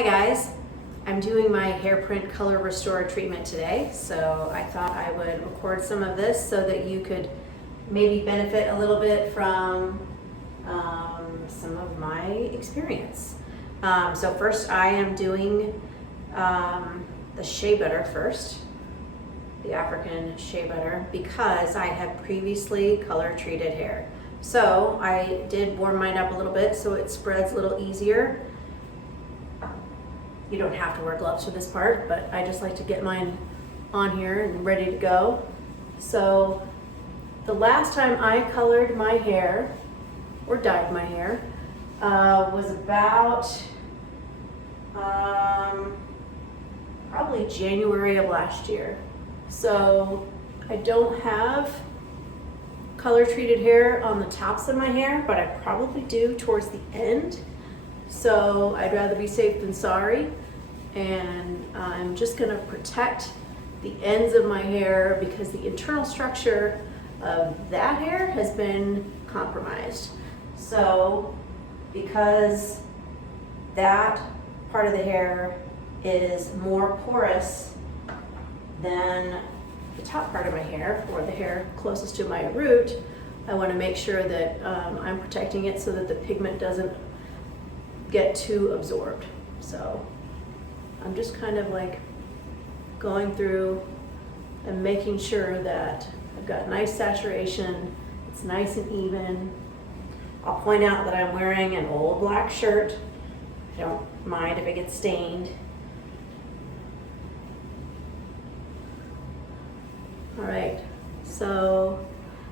Hi guys, I'm doing my Hairprint Color Restore treatment today, so I thought I would record some of this so that you could maybe benefit a little bit from some of my experience. So first I am doing the shea butter first, the African shea butter, because I had previously color treated hair. So I did warm mine up a little bit so it spreads a little easier. You don't have to wear gloves for this part, but I just like to get mine on here and ready to go. So the last time I colored my hair or dyed my hair was about probably January of last year. So I don't have color treated hair on the tops of my hair, but I probably do towards the end. So I'd rather be safe than sorry, and I'm just gonna protect the ends of my hair because the internal structure of that hair has been compromised. So because that part of the hair is more porous than the top part of my hair, or the hair closest to my root, I wanna make sure that I'm protecting it so that the pigment doesn't get too absorbed. So I'm just kind of like going through and making sure that I've got nice saturation, it's nice and even. I'll point out that I'm wearing an old black shirt. I don't mind if it gets stained. All right, so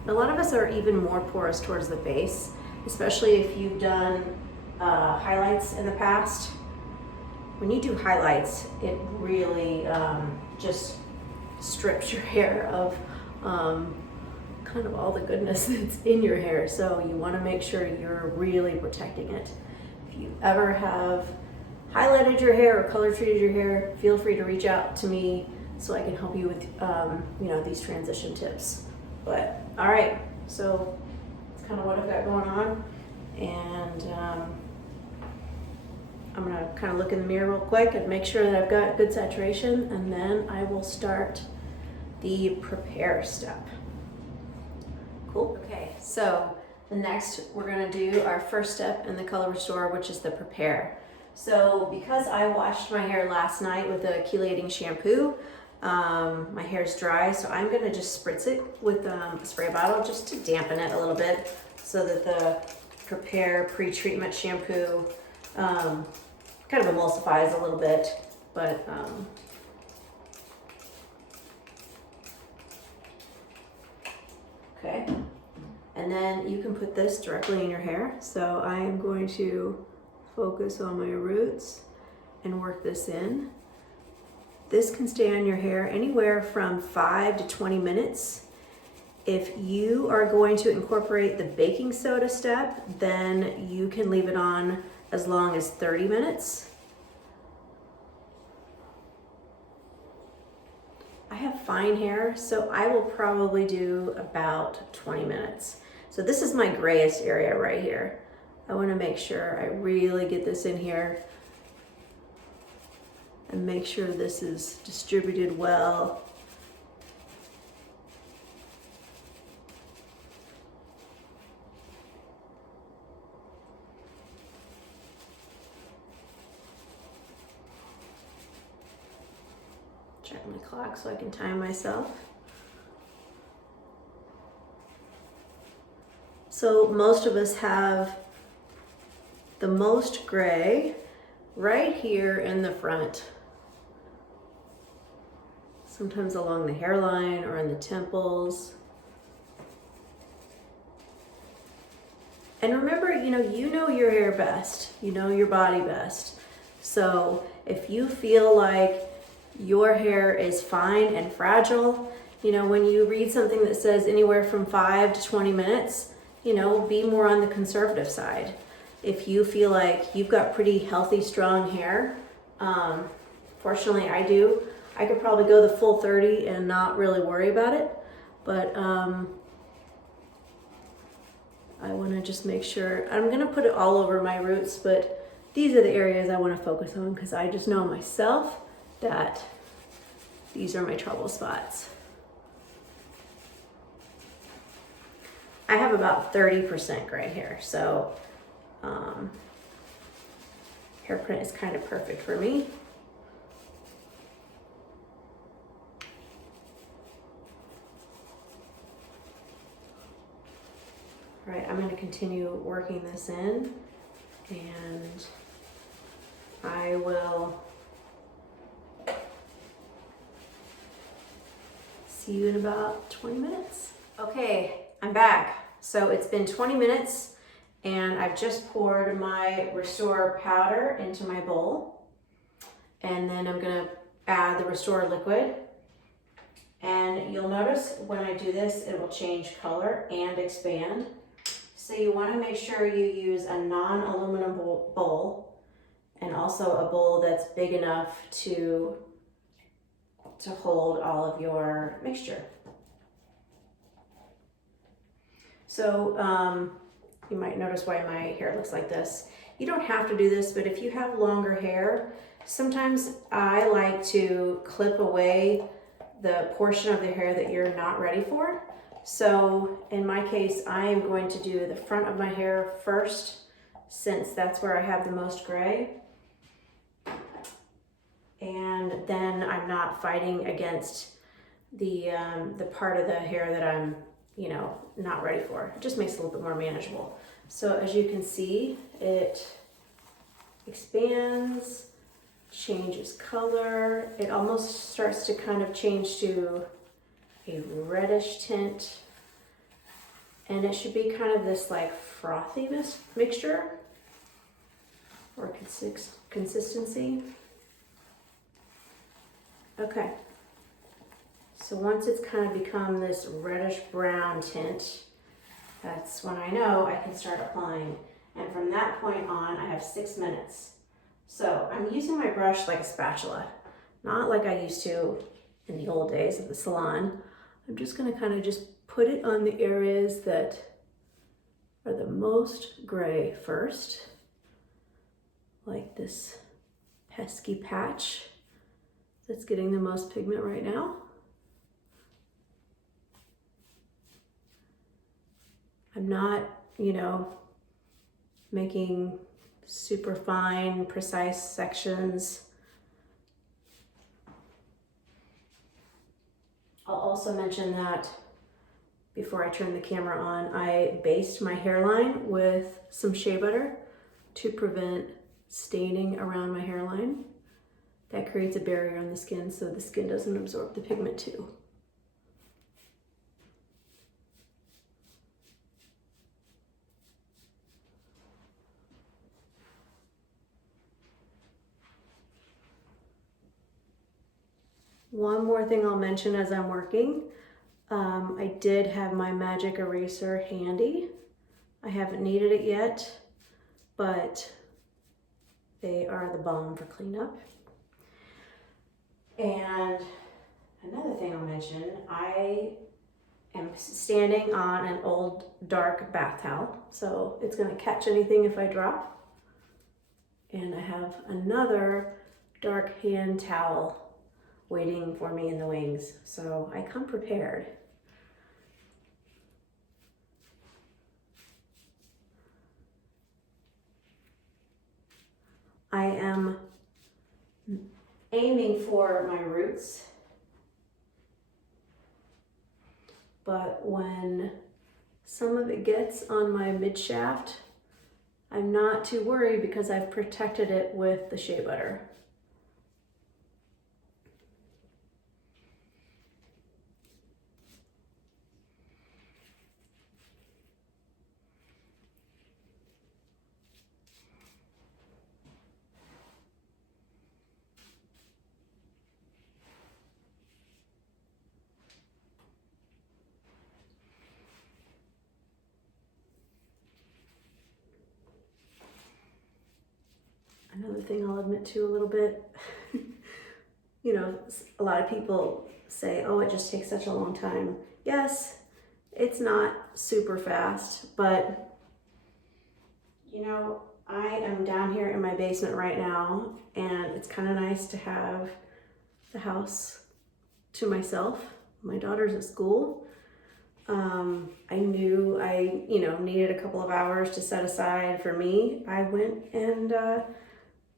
a lot of us are even more porous towards the base, especially if you've done highlights in the past. When you do highlights, it really just strips your hair of kind of all the goodness that's in your hair. So you want to make sure you're really protecting it. If you ever have highlighted your hair or color treated your hair, feel free to reach out to me so I can help you with these transition tips. But all right, so that's kind of what I've got going on, and I'm gonna kind of look in the mirror real quick and make sure that I've got good saturation, and then I will start the prepare step. Cool. Okay, so the next we're gonna do our first step in the color restore, which is the prepare. So because I washed my hair last night with a chelating shampoo, my hair's dry, so I'm gonna just spritz it with a spray bottle just to dampen it a little bit so that the prepare pre-treatment shampoo kind of emulsifies a little bit, but okay. And then you can put this directly in your hair. So I am going to focus on my roots and work this in. This can stay on your hair anywhere from 5 to 20 minutes. If you are going to incorporate the baking soda step, then you can leave it on as long as 30 minutes. I have fine hair, so I will probably do about 20 minutes. So this is my grayest area right here. I want to make sure I really get this in here and make sure this is distributed well. Check my clock so I can time myself. So most of us have the most gray right here in the front. Sometimes along the hairline or in the temples. And remember, you know your hair best. You know your body best. So if you feel like your hair is fine and fragile, when you read something that says anywhere from 5 to 20 minutes, be more on the conservative side. If you feel like you've got pretty healthy, strong hair, fortunately I do, I could probably go the full 30 and not really worry about it, but I want to just make sure. I'm going to put it all over my roots, but these are the areas I want to focus on because I just know myself that these are my trouble spots. I have about 30% gray hair, so Hairprint is kind of perfect for me. All right, I'm going to continue working this in, and I will see you in about 20 minutes. Okay, I'm back. So it's been 20 minutes and I've just poured my Restore powder into my bowl. And then I'm gonna add the Restore liquid. And you'll notice when I do this, it will change color and expand. So you wanna make sure you use a non-aluminum bowl and also a bowl that's big enough to hold all of your mixture. So you might notice why my hair looks like this. You don't have to do this, but if you have longer hair, sometimes I like to clip away the portion of the hair that you're not ready for. So in my case, I am going to do the front of my hair first, since that's where I have the most gray. And then I'm not fighting against the part of the hair that I'm, you know, not ready for. It just makes it a little bit more manageable. So as you can see, it expands, changes color. It almost starts to kind of change to a reddish tint. And it should be kind of this like frothy mixture or consistency. Okay. So once it's kind of become this reddish brown tint, that's when I know I can start applying. And from that point on, I have 6 minutes. So I'm using my brush like a spatula, not like I used to in the old days of the salon. I'm just gonna kind of just put it on the areas that are the most gray first, like this pesky patch that's getting the most pigment right now. I'm not, you know, making super fine, precise sections. I'll also mention that before I turn the camera on, I based my hairline with some shea butter to prevent staining around my hairline. That creates a barrier on the skin so the skin doesn't absorb the pigment too. One more thing I'll mention as I'm working, I did have my magic eraser handy. I haven't needed it yet, but they are the bomb for cleanup. And another thing I'll mention, I am standing on an old dark bath towel, so it's gonna catch anything if I drop. And I have another dark hand towel waiting for me in the wings, so I come prepared. I am aiming for my roots, but when some of it gets on my mid shaft, I'm not too worried because I've protected it with the shea butter. Another thing I'll admit to a little bit, you know, a lot of people say, oh, it just takes such a long time. Yes, it's not super fast, but you know, I am down here in my basement right now, and it's kind of nice to have the house to myself. My daughter's at school. I knew I, needed a couple of hours to set aside for me. I went and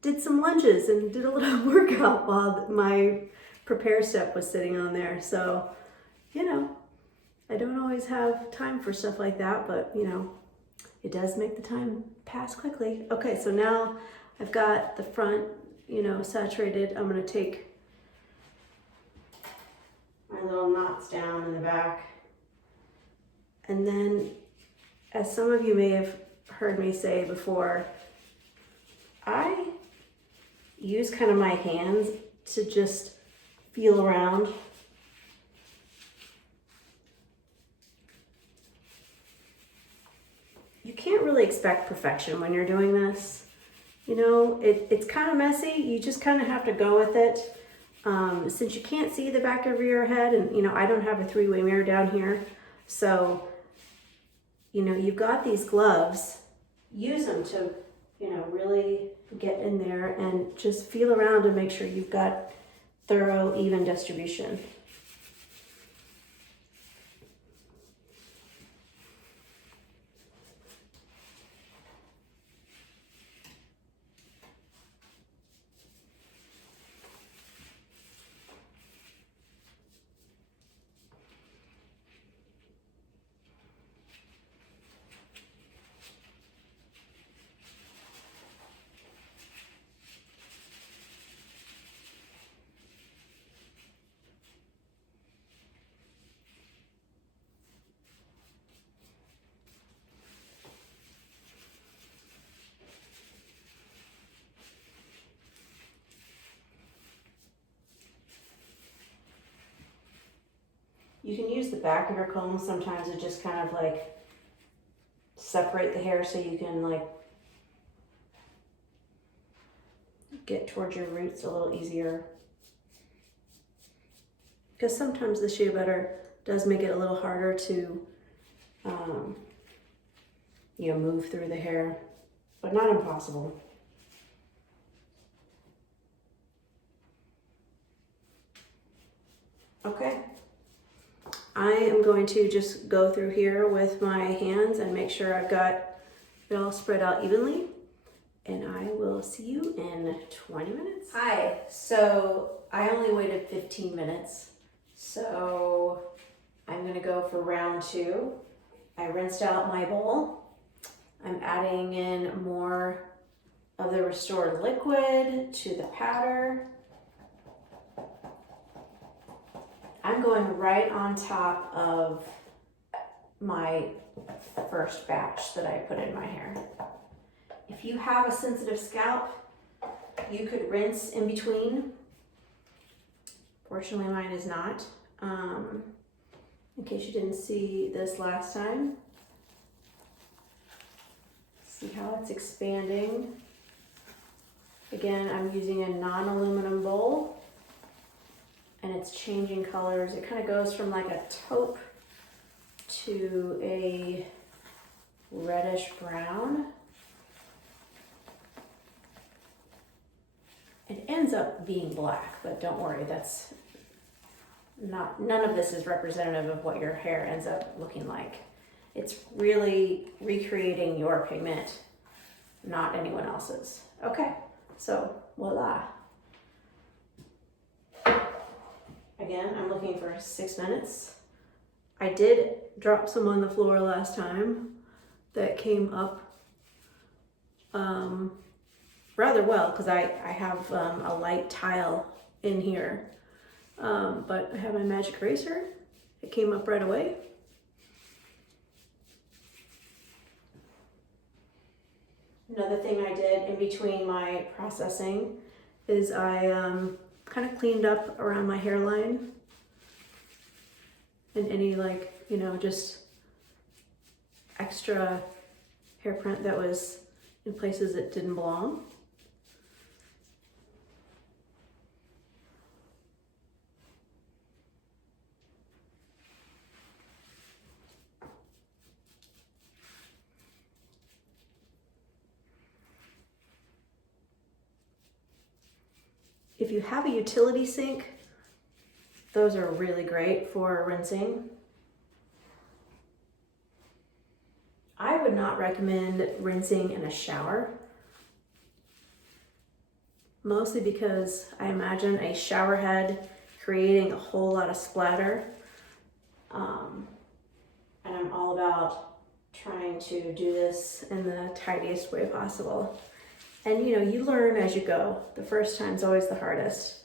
did some lunges and did a little workout while my prepare step was sitting on there. So, I don't always have time for stuff like that, but it does make the time pass quickly. Okay, so now I've got the front, saturated. I'm gonna take my little knots down in the back. And then, as some of you may have heard me say before, I use kind of my hands to just feel around. You can't really expect perfection when you're doing this. It's kind of messy. You just kind of have to go with it. Since you can't see the back of your head, and I don't have a three-way mirror down here, so you've got these gloves. Use them to really get in there and just feel around to make sure you've got thorough, even distribution. You can use the back of your comb sometimes to just kind of like separate the hair so you can like get towards your roots a little easier. Because sometimes the shea butter does make it a little harder to move through the hair, but not impossible. Okay. I am going to just go through here with my hands and make sure I've got it all spread out evenly. And I will see you in 20 minutes. Hi, so I only waited 15 minutes. So I'm gonna go for round 2. I rinsed out my bowl. I'm adding in more of the restored liquid to the powder. I'm going right on top of my first batch that I put in my hair. If you have a sensitive scalp, you could rinse in between. Fortunately, mine is not. In case you didn't see this last time. See how it's expanding. Again, I'm using a non-aluminum bowl. And it's changing colors. It kind of goes from like a taupe to a reddish brown. It ends up being black, but don't worry, that's none of this is representative of what your hair ends up looking like. It's really recreating your pigment, not anyone else's. Okay, so voila. Again, I'm looking for 6 minutes. I did drop some on the floor last time that came up rather well because I have a light tile in here. But I have my magic eraser. It came up right away. Another thing I did in between my processing is I kind of cleaned up around my hairline and any just extra hair print that was in places that didn't belong. If you have a utility sink, those are really great for rinsing. I would not recommend rinsing in a shower, mostly because I imagine a shower head creating a whole lot of splatter. And I'm all about trying to do this in the tidiest way possible. And you know, you learn as you go. The first time's always the hardest.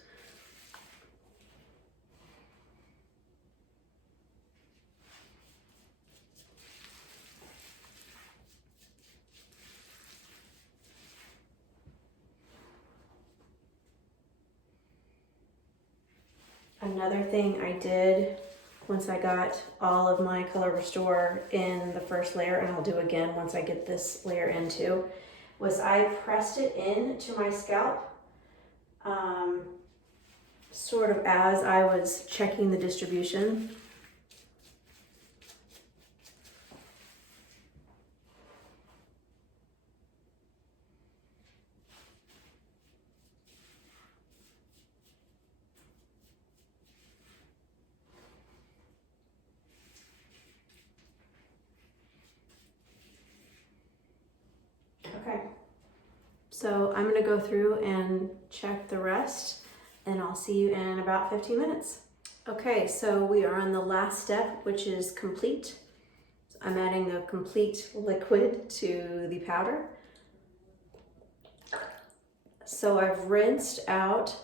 Another thing I did once I got all of my color restore in the first layer, and I'll do again once I get this layer in too, was I pressed it into my scalp sort of as I was checking the distribution. Okay, so I'm gonna go through and check the rest, and I'll see you in about 15 minutes. Okay, so we are on the last step, which is complete. So I'm adding the complete liquid to the powder. So I've rinsed out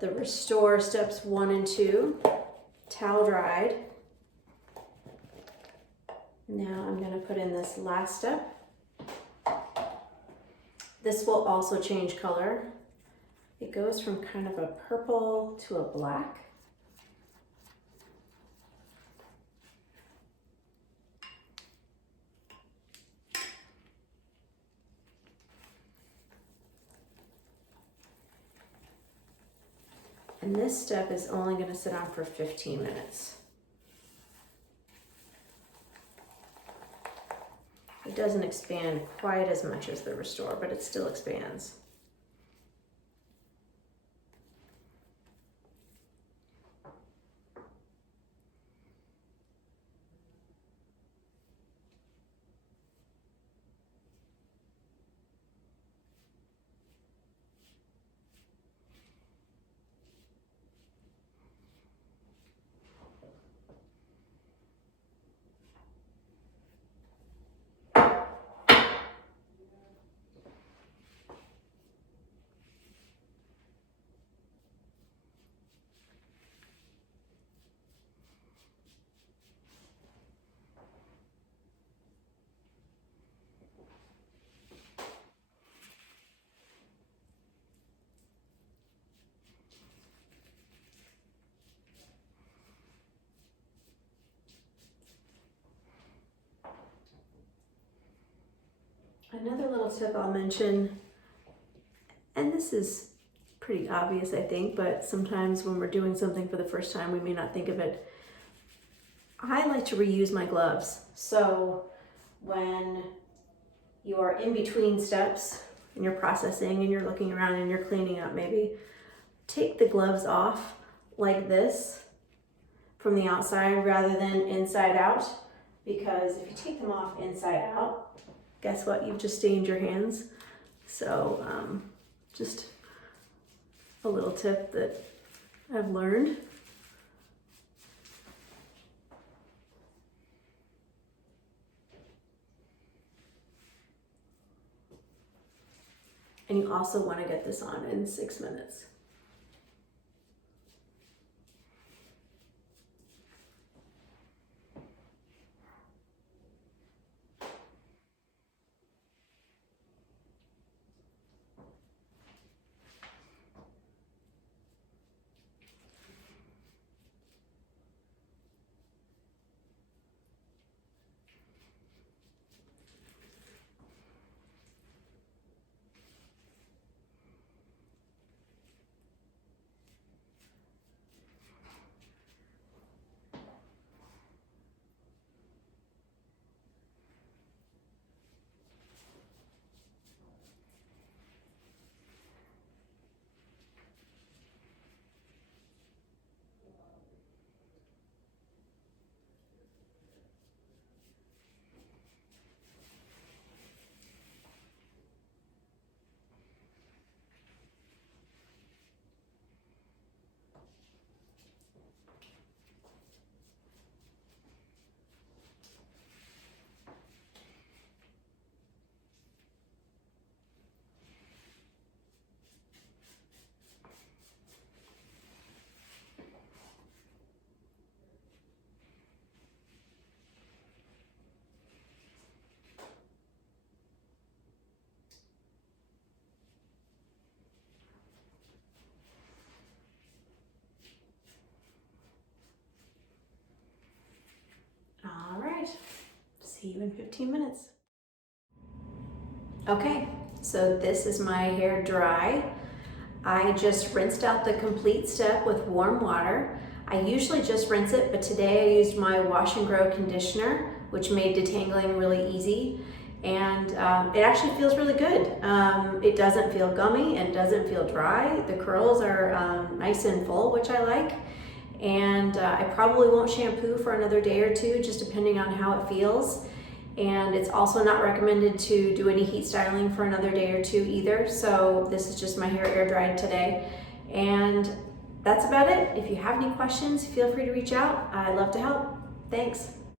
the restore steps 1 and 2, towel dried. Now I'm gonna put in this last step. This will also change color. It goes from kind of a purple to a black. And this step is only going to sit on for 15 minutes. It doesn't expand quite as much as the restore, but it still expands. Another little tip I'll mention, and this is pretty obvious I think, but sometimes when we're doing something for the first time we may not think of it. I like to reuse my gloves. So when you are in between steps and you're processing and you're looking around and you're cleaning up, maybe take the gloves off like this from the outside rather than inside out, because if you take them off inside out, guess what? You've just stained your hands. So just a little tip that I've learned. And you also want to get this on in 6 minutes. see you in 15 minutes. Okay, so this is my hair dry. I just rinsed out the complete step with warm water. I usually just rinse it, but today I used my Wash and Grow conditioner, which made detangling really easy. And it actually feels really good. It doesn't feel gummy, it doesn't feel dry. The curls are nice and full, which I like. And I probably won't shampoo for another day or two, just depending on how it feels. And it's also not recommended to do any heat styling for another day or two either. So this is just my hair air dried today. And that's about it. If you have any questions, feel free to reach out. I'd love to help. Thanks.